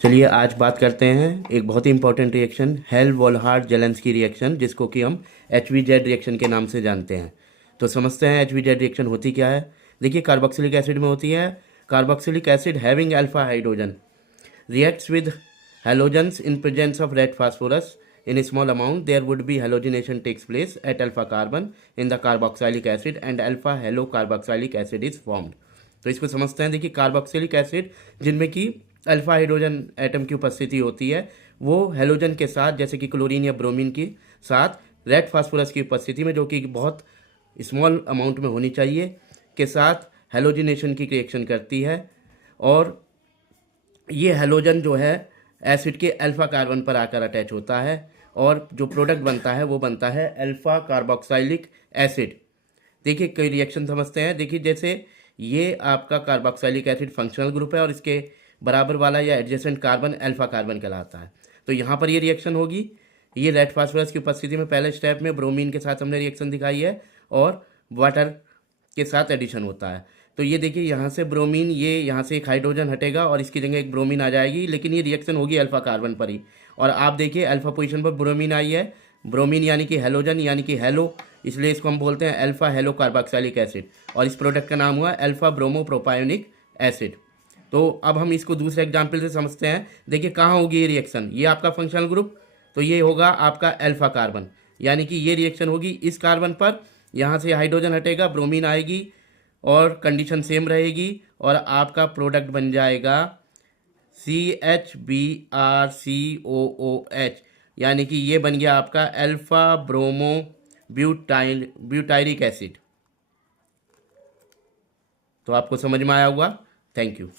चलिए आज बात करते हैं एक बहुत ही इंपॉर्टेंट रिएक्शन हेल वोल्हार्ड जेलेंस्की रिएक्शन, जिसको कि हम HVZ रिएक्शन के नाम से जानते हैं। तो समझते हैं HVZ रिएक्शन होती क्या है। देखिए, कार्बोक्सिलिक एसिड में होती है carboxylic acid having alpha hydrogen reacts with halogens in presence of red phosphorus in a small amount. There would be halogenation takes place at alpha carbon in the carboxylic acid and alpha halocarboxylic acid is formed. तो इसको समझते हैं। देखिए, carboxylic acid जिनमें कि alpha hydrogen atom की उपस्थिति होती है, वो हेलोजन के साथ, जैसे कि क्लोरीन या ब्रोमीन के साथ रेड फास्फोरस की उपस्थिति में, जो कि बहुत स्मॉल अमाउंट में होनी चाहिए, के साथ हेलोजिनेशन की रिएक्शन करती है। और ये हेलोजन जो है एसिड के अल्फा कार्बन पर आकर अटैच होता है और जो प्रोडक्ट बनता है वो बनता है अल्फा कार्बोक्सिलिक एसिड। देखिए, कई रिएक्शन समझते हैं। देखिए, जैसे ये आपका कार्बोक्सिलिक एसिड फंक्शनल ग्रुप है और इसके बराबर वाला या एडजेसेंट कार्बन अल्फा कार्बन कहलाता है। तो यहाँ पर ये रिएक्शन होगी। ये रेड फास्फोरस की उपस्थिति में पहले स्टेप में ब्रोमीन के साथ हमने रिएक्शन दिखाई है और वाटर के साथ एडिशन होता है। तो ये देखिए, यहाँ से ब्रोमीन, ये यहाँ से एक हाइड्रोजन हटेगा और इसकी जगह एक ब्रोमीन आ जाएगी, लेकिन ये रिएक्शन होगी अल्फा कार्बन पर ही। और आप देखिए, अल्फा पोजीशन पर ब्रोमीन आई है। ब्रोमीन यानी कि हेलोजन यानी कि हेलो, इसलिए इसको हम बोलते हैं अल्फा हेलो कार्बोक्सिलिक एसिड। और इस प्रोडक्ट का नाम हुआ अल्फा ब्रोमो प्रोपायोनिक एसिड। तो अब हम इसको दूसरे एग्जाम्पल से समझते हैं। देखिए, कहाँ होगी ये रिएक्शन। ये आपका फंक्शनल ग्रुप, तो ये होगा आपका अल्फा कार्बन, यानी कि ये रिएक्शन होगी इस कार्बन पर। यहाँ से हाइड्रोजन हटेगा, ब्रोमीन आएगी और कंडीशन सेम रहेगी और आपका प्रोडक्ट बन जाएगा CHBrCOOH, यानी कि ये बन गया आपका अल्फा ब्रोमो ब्यूटाइरिक एसिड। तो आपको समझ में आया होगा। Thank you.